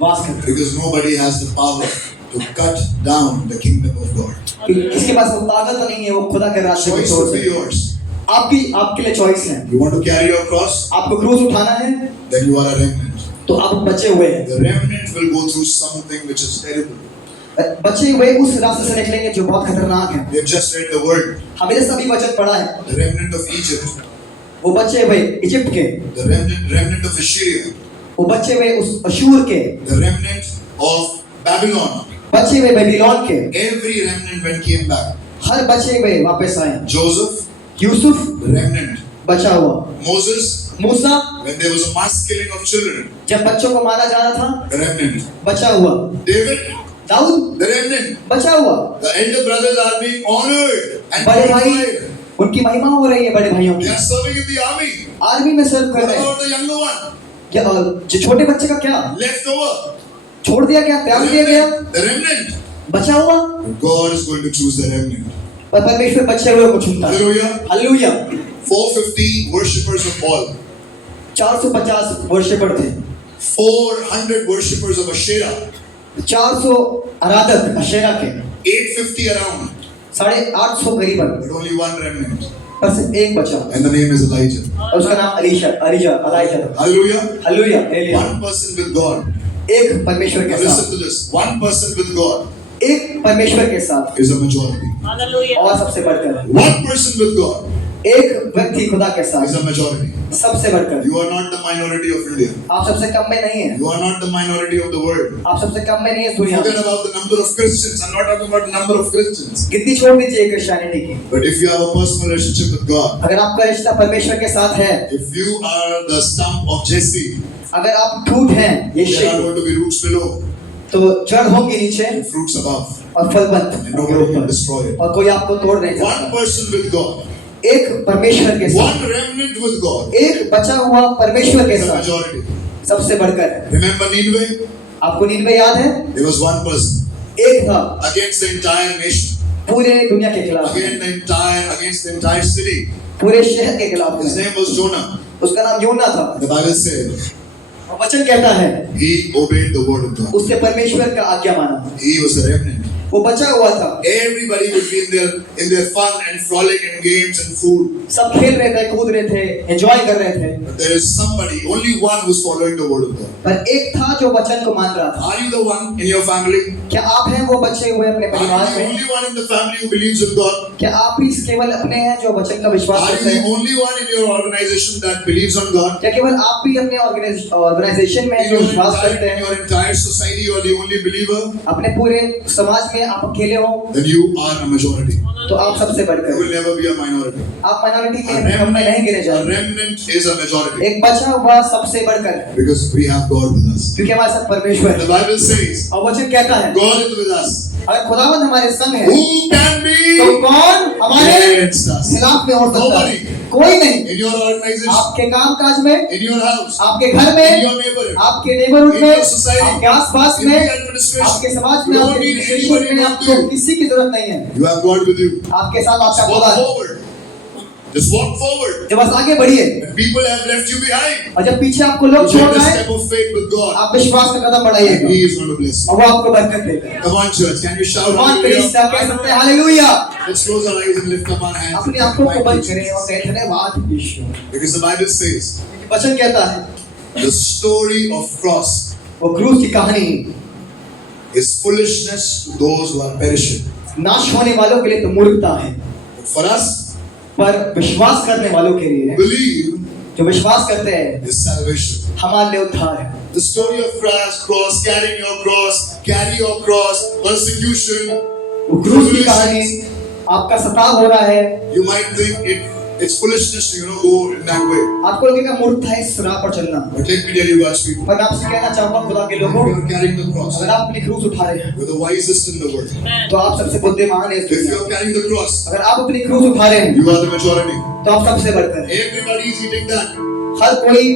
वास करते Because nobody has the power to cut down the kingdom of God. हैं। किसके पास वो ताकत नहीं है वो खुदा के राज्य को Choice तोड़ will be सके। yours. आपके लिए चॉइस है। You want to carry your cross? आपको क्रूस उठाना है Then you are a remnant. तो आप बचे हुए हैं। The remnant will go through something which is terrible. बचे हुए उस रास्ते से निकलेंगे जो बहुत खतरनाक है। We have just read the word. हमने सभी वचन पढ़ा है। The remnant of Egypt, वो बचे हुए इजिप्ट के, the remnant of Assyria, वो बचे हुए उस अशूर के, the remnant of Babylon. बचे हुए बेबीलोन के, Every remnant when came back. हर बचे हुए वापस आए। Joseph, Yusuf the remnant. बचा हुआ, Moses, Musa when there was a mass killing of children, जब बच्चों को मारा जा रहा था the remnant. बचा हुआ, David, दाऊद the remnant. बचा हुआ, The elder brothers are being honored and बड़े भाई glorified. उनकी महिमा हो रही है बड़े भाइयों They की, are serving in the army. Army में सर्व कर What रहे हैं। about the younger one? जो छोटे बच्चे का क्या Left over. छोड़ दिया गया, त्याग दिया गया, The remnant. बचा हुआ, God is going to choose the remnant. पर परमेश्वर बचे हुए को चुनता है। Hallelujah. Hallelujah. 450 worshippers of Baal. 450 worshipper थे, 400 worshippers of Asherah. 400 आराधक अशेरा के, 850 around. 850 करीबन, But only one remnant. पर सिर्फ एक बचा And the name is Elijah. और उसका नाम अलीशा था। Hallelujah. Hallelujah, Elia. One person with God. एक परमेश्वर के Listen साथ, to this. One person with God एक परमेश्वर के साथ is a majority. और सबसे बढ़कर One person with God एक व्यक्ति खुदा के is साथ a majority. सबसे बढ़कर। You are not the minority of India. आप सबसे कम में नहीं है, You are not the minority of the world. आप सबसे कम में नहीं है इस दुनिया Forget में। about the number of Christians. I'm not talking about the number of Christians. गिनती छोड़ दीजिए क्रिश्चियनिटी की। But if you have a personal relationship with God, अगर आपका रिश्ता परमेश्वर के साथ है, if you are the stump of Jesse, अगर आप ठूठ हैं यीशु there are के, going to be roots below तो जड़ होंगी नीचे and fruits above. और फलवंत And nobody can destroy it. और कोई आपको तोड़ नहीं One सकता। person with God, एक परमेश्वर के साथ, one remnant with God एक बचा हुआ परमेश्वर के is a साथ majority. सबसे बढ़कर। Remember Nineveh? आपको नीनवे याद है? There was one person एक था against the entire nation, पूरे दुनिया के खिलाफ, against the entire city. पूरे शहर के खिलाफ। His name was Jonah. उसका नाम योना था। The Bible said और वचन कहता है he obeyed the word of God. उसने परमेश्वर का आज्ञा माना, He was a remnant. वो बचा हुआ था। Everybody would be in their fun and frolic and games and food. सब खेल रहे थे, कूद रहे थे, एंजॉय कर रहे थे, But there is somebody, only one who's following the word of God. पर एक था जो वचन को मान रहा था। Are you the one in your family? क्या आप हैं वो बचे हुए अपने Are परिवार you the में? only one in the family who believes in God? क्या आप ही केवल अपने हैं जो वचन का विश्वास Are you करते the हैं? only one in your organization that believes on God? क्या केवल आप ही अपने ऑर्गेनाइजेशन में In जो your विश्वास करते entire, in हैं? your entire society, you are the only believer. अपने पूरे समाज में आप अकेले हो Then you are a majority. तो आप सबसे You बढ़कर, will never be a minority. आप माइनॉरिटी A में हम में नहीं गिने remnant, a जाएंगे। remnant is a majority एक बचा हुआ सबसे बढ़कर, because we have God with us. क्योंकि हमारे साथ परमेश्वर The है। Bible says और वचन कहता है God is with us. अगर खुदावंद हमारे संग है Who can तो be कौन हमारे against us? खिलाफ में हो सकता है? Nobody. कोई नहीं। In your organization, आपके काम काज में, in your house, आपके घर in में, your neighborhood, आपके नेबरहुड in में, your society, आपके आसपास in में, the administration, आपके समाज में, you don't आपके need एडमिनिस्ट्रेशन anybody में to आपको do. किसी की जरूरत नहीं है। You have God with you. आपके साथ आपका Just खुदा walk है। forward. Just walk forward. जब बस आगे बढ़िए When people have left you behind, और जब पीछे आपको लोग you छोड़ take a जाए, step of faith with God. आप विश्वास का कदम बढ़ाइएगा He is going to bless you. और वो आपको बरकत देगा। Come on, church. Can you shout भगवान hallelujah? कलीसिया कह सकते हैं hallelujah. Let's close our eyes and lift up our hands. अपनी आंखों को Thank बंद you, करें और Jesus. कहें धन्यवाद यीशु। Because the Bible says वचन कहता है the story of cross वो क्रूस की कहानी is foolishness to those who are perishing. नाश होने वालों के लिए तो मूर्खता है, But for us, पर विश्वास करने वालों के लिए believe जो विश्वास करते हैं is salvation. हमारे लिए उद्धार है। The story of cross, carrying your cross, carry your cross, persecution. वो क्रूस की कहानी आपका सताव हो रहा है, You might think it's foolishness to go in that way. आपको लगेगा मूर्खता है इस राह पर चलना, But let me tell you, God's people, पर मैं आपसे कहना चाहूंगा खुदा के if लोगों, you are carrying the cross, अगर आप अपनी क्रूस उठा रहे हैं you're the wisest in the world. तो आप सबसे बुद्धिमान हैं इस If दुनिया you में। are carrying the cross, अगर आप अपनी क्रूस उठा रहे हैं you are the majority. तो आप सबसे बढ़कर हैं। Everybody is eating that. हर कोई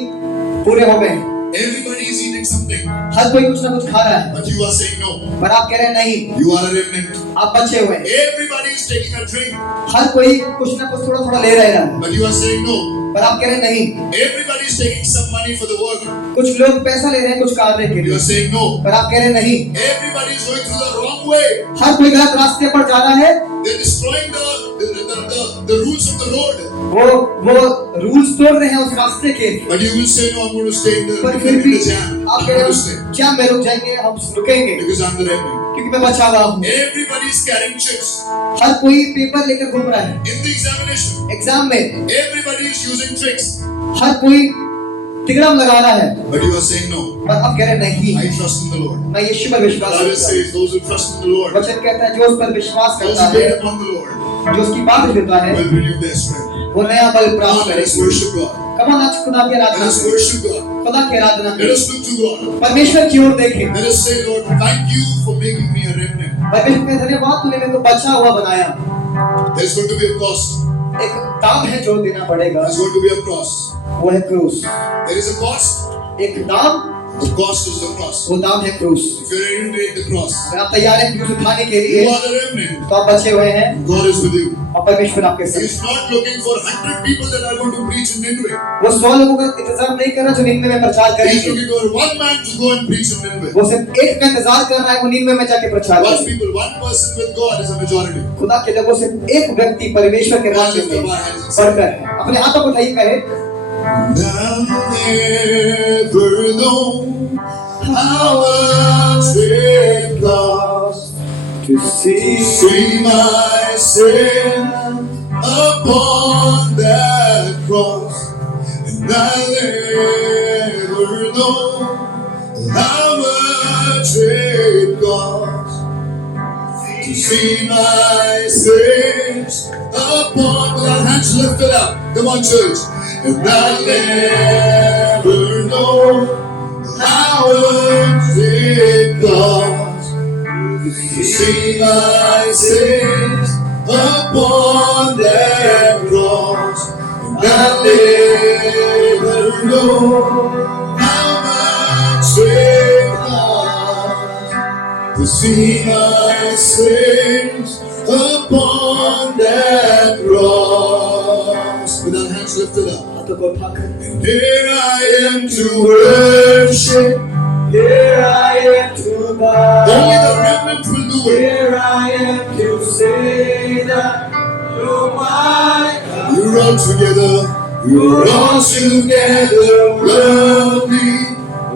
पूरे हो गए, Everybody is eating something. हर कोई कुछ ना कुछ खा रहा है, But you are saying no. पर आप कह रहे हैं नहीं, You are a remnant. आप बचे हुए हैं। Everybody is taking a drink. हर कोई कुछ ना कुछ थोड़ा थोड़ा ले रहा है, But you are saying no. पर आप कह रहे हैं नहीं। Everybody is taking some money for the work. कुछ लोग पैसा ले रहे हैं कुछ कार्य के You लिए, are saying no. पर आप कह रहे हैं नहीं। Everybody is going through the wrong way. हर कोई गलत रास्ते पर जा रहा है, They're destroying the rules of the road. वो रूल्स तोड़ रहे हैं उस रास्ते के, But you will say no. I'm going to stay in पर the फिर भी jam. आप I'm कह रहे going to stay हैं जाम में रुक जाएंगे, हम रुकेंगे because I'm the remnant. क्योंकि मैं बचा हुआ हूँ। Everybody is carrying chips हर कोई पेपर लेकर घूम रहा है in the examination. एग्जाम में, Everybody is using tricks. हर कोई तिगड़म लगा रहा है, But you are saying no. पर आप कह रहे हैं नहीं, I trust in the Lord. मैं यीशु पर The विश्वास Bible करता हूँ। says those who trust in the Lord, वचन कहता है जो उस पर विश्वास those करता who है, wait upon the Lord, जो उसकी बात लेता है, will renew their strength. वो नया बल Come प्राप्त on, let us करेगा। worship God. कम ऑन आज खुदा की Let आराधना us करें, worship God. खुदा की आराधना Let करें, us look to God. परमेश्वर की ओर देखें। Let us say, Lord, thank you for making me a remnant. परमेश्वर का धन्यवाद, तूने मेरे को बचा हुआ बनाया। There's going to be a cost. एक दाम है जो देना पड़ेगा, There's going to be a cross. वो है क्रूस। There is a cost. एक दाम, The cost is the cross. वो दाम है क्रूस। If you're ready to take the cross, अगर आप तैयार हैं क्रूस उठाने के you लिए, are the remnant. तो आप बचे हुए हैं God is with you. और परमेश्वर आपके He साथ। is not looking for 100 people that are going to preach in Nineveh. वो 100 लोगों का इंतजार नहीं कर रहा जो निन्वे में प्रचार He is करेंगे, looking for one man to go and preach in Nineveh. वो सिर्फ एक का इंतजार कर रहा है, वो निन्वे में जाके प्रचार Watch करें। people, one person with God is a majority. खुदा के लोगों से एक व्यक्ति परमेश्वर के राज्य में बढ़कर है। अपने हाथों को उठाइए, कहे Thou never know how much it cost to see my sin upon that cross, and I'll never know how much it cost to see my sins upon. With our hands lifted up, come on, church, and I'll never know how much it cost to see my sins upon that cross, and I'll never know how much it cost to see my sins upon that cross. With our hands lifted up, हाथों को उठाकर and here I am to worship. Here I am to bow. Only the remnant will do it. Here I am to say that you're my God. You're all together. You're all together lovely.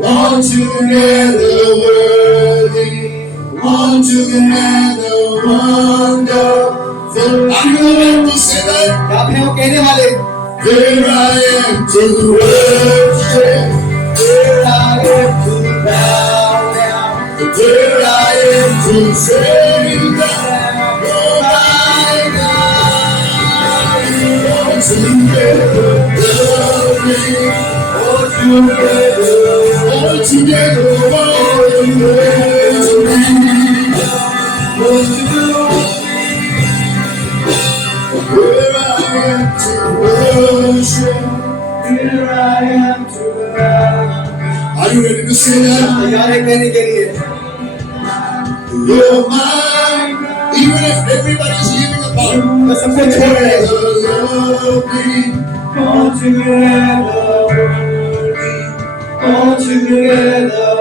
All together worthy. All together wonderful. Are you able to say that? आप हैं वो कहने वाले. Here I am to worship. Here I am to bow down. Here I am to say that you're my God. All together lovely. All together where I am to worship. Here I am to bow. Are you ready to say that? तैयार है कहने के लिए. You're mine. Even if everybody is leaving apart. मैं सबको छोड़ रहे हैं. Lovely. All together worthy. All together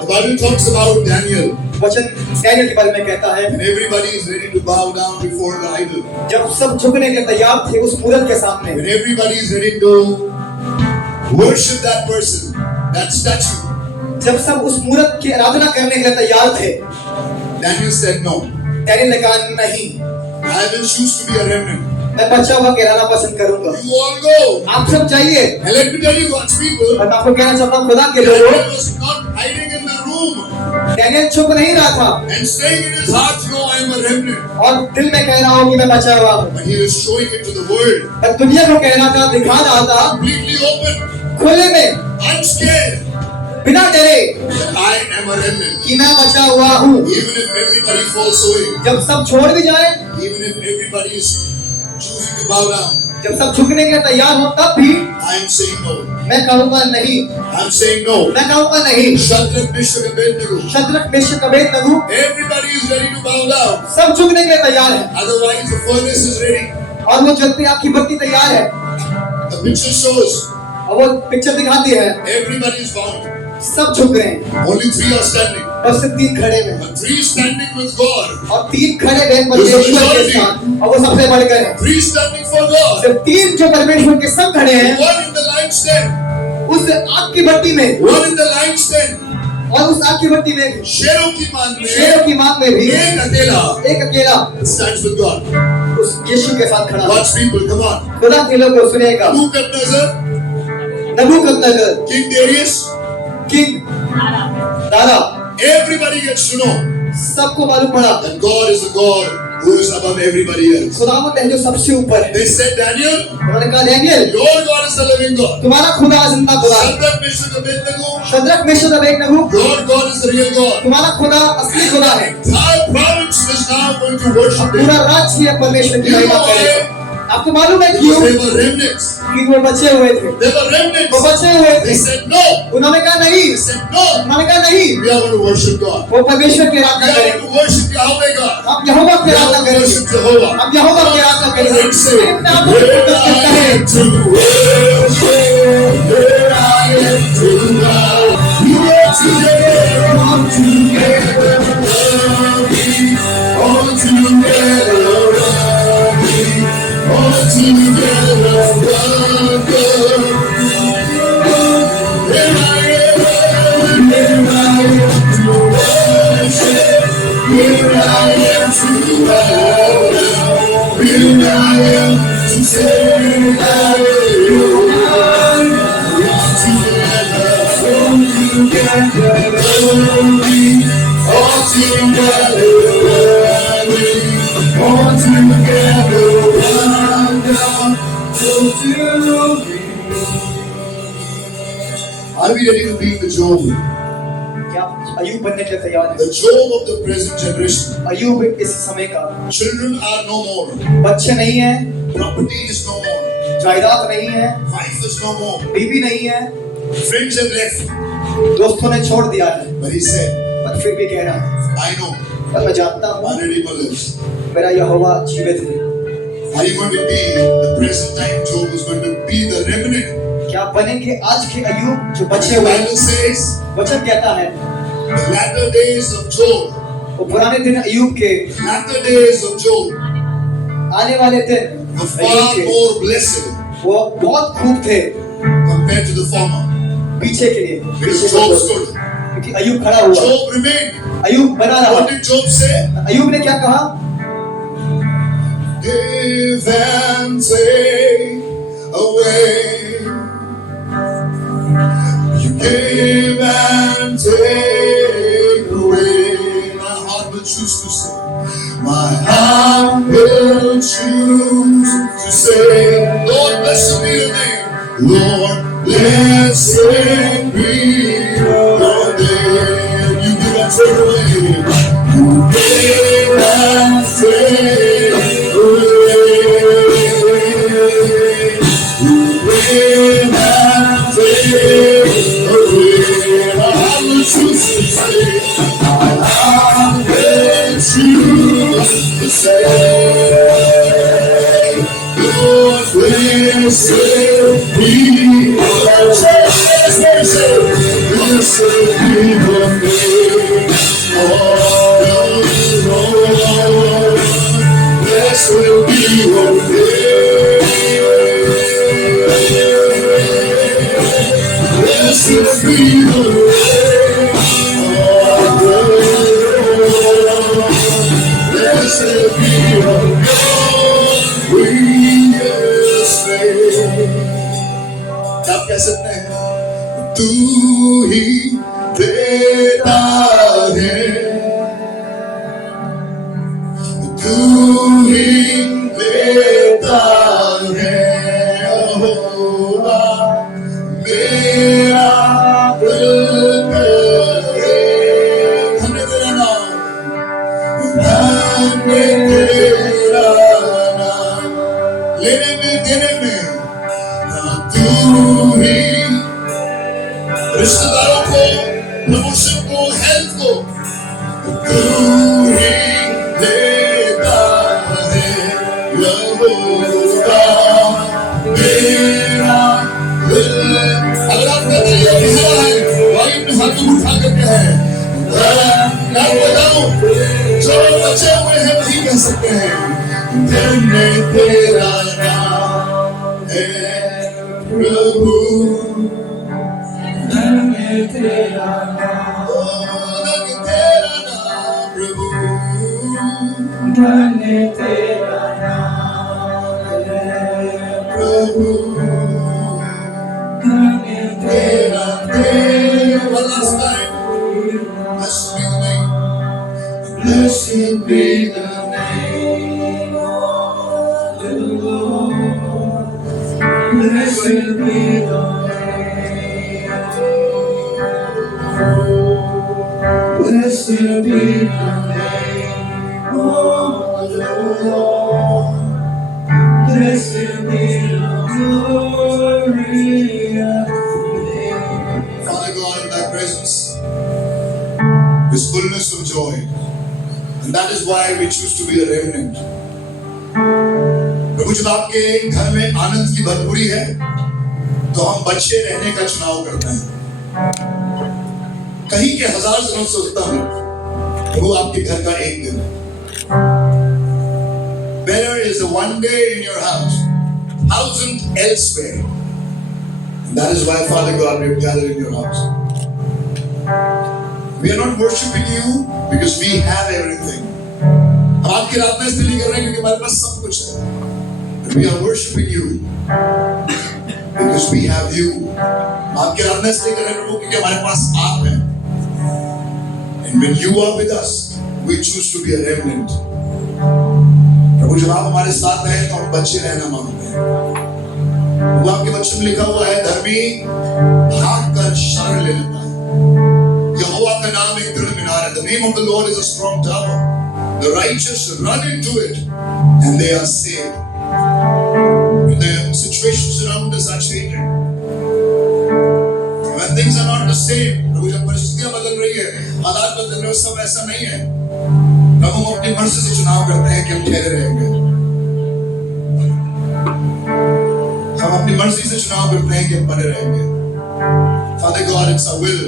The Bible talks about Daniel. वचन डैनियल के बारे में कहता है And everybody is ready to bow down before the idol. जब सब झुकने के तैयार थे उस मूरत के सामने. When everybody is ready to worship that person, that statue, जब सब उस मूरत की आराधना करने के लिए तैयार थे, Daniel said no. डैनियल ने कहा नहीं, I will choose to be a remnant. मैं बचा हुआ कहलाना पसंद करूंगा. You all go. आप सब जाइए. And let me tell you, God's people, और मैं आपको कहना चाहता हूँ खुदा के लोगों, Daniel was not hiding in the room Daniel छुप नहीं रहा था and saying in his heart, no, I am a remnant. और दिल में कह रहा हूँ कि मैं बचा हुआ हूँ. But he was showing it to the world, पर दुनिया को कहना था, दिखा रहा था completely open, खुले में, unscared, बिना डरे that I am a remnant. कि मैं बचा हुआ हूँ. Even if everybody falls away, जब सब छोड़ भी जाए, even if everybody is choosing to bow down, जब सब झुकने के तैयार हो, तब भी I am saying no. मैं कहूँगा नहीं. I'm saying no. मैं कहूँगा नहीं. Shadrach, Meshach, and Abednego. Shadrach Meshach Abednego Everybody is ready to bow down. सब झुकने के लिए तैयार है. Otherwise, the furnace is ready. और वो जलती आपकी बत्ती तैयार है. The picture shows और वो पिक्चर दिखाती है everybody is bowing. सब झुक रहे हैं. Only 3 are standing. और सिर्फ 3 खड़े हैं. But 3 standing with God. और 3 खड़े हैं परमेश्वर के साथ. और वो सबसे बढ़कर है. 3 standing for God. सिर्फ 3 जो परमेश्वर के संग खड़े हैं. 1 in the lampstand. उस आग की भट्टी में. 1 in the lampstand. और उस आग की भट्टी में. शेरों की मान में. शेरों की मांग में भी. एक अकेला stands with God. उस यीशु के साथ खड़ा. God's people, come on. खुदा के लोग को सुनेगा. Nebuchadnezzar, Nebuchadnezzar, King Darius, king Dara, everybody gets to know सबको मालूम पड़ा that God is the God who is above everybody else. खुदावंद है जो सबसे ऊपर है. They said, Daniel, उन्होंने कहा Daniel, your God is the living God. तुम्हारा खुदा जिंदा खुदा है. Shadrach, Meshach, and Abednego, Shadrach Meshach Abednego, your God is the real God. तुम्हारा खुदा असली खुदा है. Entire province is now going to worship पूरा Him. राज्य परमेश्वर की You महिमा know करेगा. why? आपको मालूम है Because क्यों? they were remnants. कि वो बचे हुए थे. They were वो remnants. बचे हुए थे. They said no. उन्होंने कहा नहीं. They said no. उन्होंने कहा नहीं. We are going to worship God. वो परमेश्वर की We आराधना are going करेंगे. to worship Yahweh God. आप यहोवा की We are Aradhana going to करेंगे. worship Jehovah. आप यहोवा की आराधना करेंगे. And say, अपने आप को here प्रकट करता I है. am to worship. Here I am to bow. You are together, all together, worthy. All together, worthy. All together, wonderful. Are we ready to be the Job? क्या आप अय्यूब बनने के लिए तैयार हैं? The Job of the present generation. अय्यूब इस समय का Children are no more. बच्चे नहीं है, Property is no more. जायदाद नहीं है, Wife is no more. बीवी नहीं है, Friends have left. दोस्तों ने छोड़ दिया है, But he said, पर फिर भी कह रहा है, I know पर मैं जानता हूँ my Redeemer lives. मेरा यहोवा जीवित है। Are you going to be the present time Job who's going to be the remnant? क्या बनेंगे आज के अय्यूब जो बचे The हुए हैं? Bible says, वचन कहता है the latter days of Job, वो पुराने दिन अय्यूब के, latter days of Job आने वाले दिन were अय्यूब far के, more blessed वो बहुत खूब थे compared to the former. पीछे के लिए, Because Job stood. क्योंकि अय्यूब खड़ा हुआ, Job remained. अय्यूब बना रहा। What did Job say? अय्यूब ने क्या कहा? Give and take away. You give and take away. My heart will choose to say. My heart will choose to say. Lord, blessed be your name. Lord, blessed be your name. You give and take away. You give and take away. You give and take away. My heart will choose to say. My heart will choose to say. Lord, blessed be your name. Blessed be your name. Oh, Lord, blessed be your name. Blessed be your name. Oh, blessed be your glorious name. आप कह सकते हैं तू ही देता है, तू ही देता है, यहोवा मेरा दिल करे। धन्य तेरा नाम, धन्य तेरा नाम। लेने में देने में तू ही रिश्तेदारों को, प्रमोशन को, हेल्थ को तू ही देता है, यहोवा मेरा दिल। अगर आपका दिल ये कह रहा है, भाई अपने हाथ उठा करके है, मैं बताऊं जो बचे हुए हैं वही कह सकते हैं धन्य तेरा नाम है प्रभु। धन्य तेरा नाम, धन्य तेरा नाम प्रभु। धन्य तेरा नाम है प्रभु। धन्य तेरा नाम। One last time. Blessed be the name of the Lord. Blessed be the name. Blessed be the name of the Lord. Blessed be the glorious name. Father God, in thy presence is fullness of joy. And that is why we choose to be a remnant. प्रभु जब आपके घर में आनंद की भरपूरी है तो हम बच्चे रहने का चुनाव करते हैं। कहीं के 1000 दिनों से उत्तम प्रभु आपके घर का एक दिन। Better is a one day in your house, 1000 elsewhere. And that is why, Father God, we have gathered in your house. We are not worshiping you because we have everything. हम आपके आपकी आराधना इसलिए कर रहे हैं क्योंकि हमारे पास सब कुछ है. But we are worshiping you because we have you. आपकी आराधना इसलिए कर रहे हैं प्रभु क्योंकि हमारे पास आप हैं. And when you are with us, we choose to be a remnant. प्रभु जब आप हमारे साथ हैं तो हम बच्चे रहना मांगते हैं. वो आपके वचन में लिखा हुआ है, धर्मी भाग कर शरण ले लेता है. यहोवा का नाम एक दृढ़ मीनार है. The name of the Lord is a strong tower. The righteous run into it and they are saved. When the situations around us are changing, when things are not the same, प्रभु जब परिस्थितियां बदल रही है, हालात बदल रहे हैं, सब ऐसा नहीं है. तब हम अपनी मर्जी से चुनाव करते हैं कि हम ठहरे रहेंगे. हम अपनी मर्जी से चुनाव करते हैं कि हम बने रहेंगे. Father God, it's our will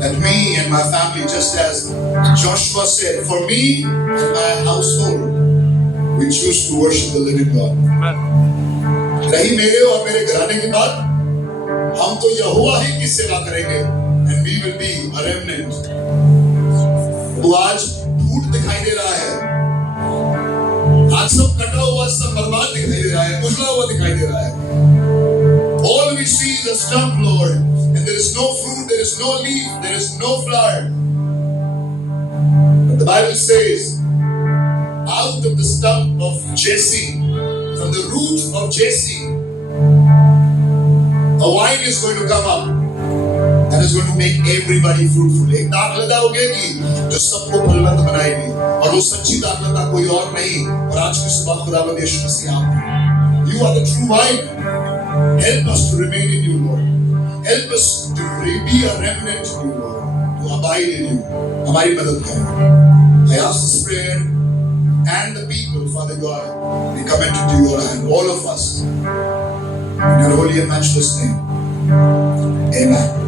that me and my family, just as Joshua said, for me and my household, we choose to worship the living God. रही मेरे और मेरे घराने की बात, हम तो यहोवा ही की सेवा करेंगे and we will be a remnant. वो आज फूट दिखाई दे रहा है, आज सब कटा हुआ, सब बर्बाद दिखाई दे रहा है, उजला हुआ दिखाई दे रहा है. All we see is a stump, Lord, and there is no fruit, there is no leaf, there is no flower. But the Bible says, out of the stump of Jesse, from the root of Jesse, a vine is going to come up that is going to make everybody fruitful. एक दाखलता होगी जो सबको फलवंत बनाएगी, और वो सच्ची दाखलता कोई और नहीं, और आज की सुबह खुदावंद यीशु मसीह आप हैं. You are the true vine. Help us to remain in you, Lord. Help us to be a remnant in you, Lord. To abide in you. हमारी मदद करें. I ask this prayer and the people, Father God, we commit it to your hand, all of us, in your holy and matchless name. Amen.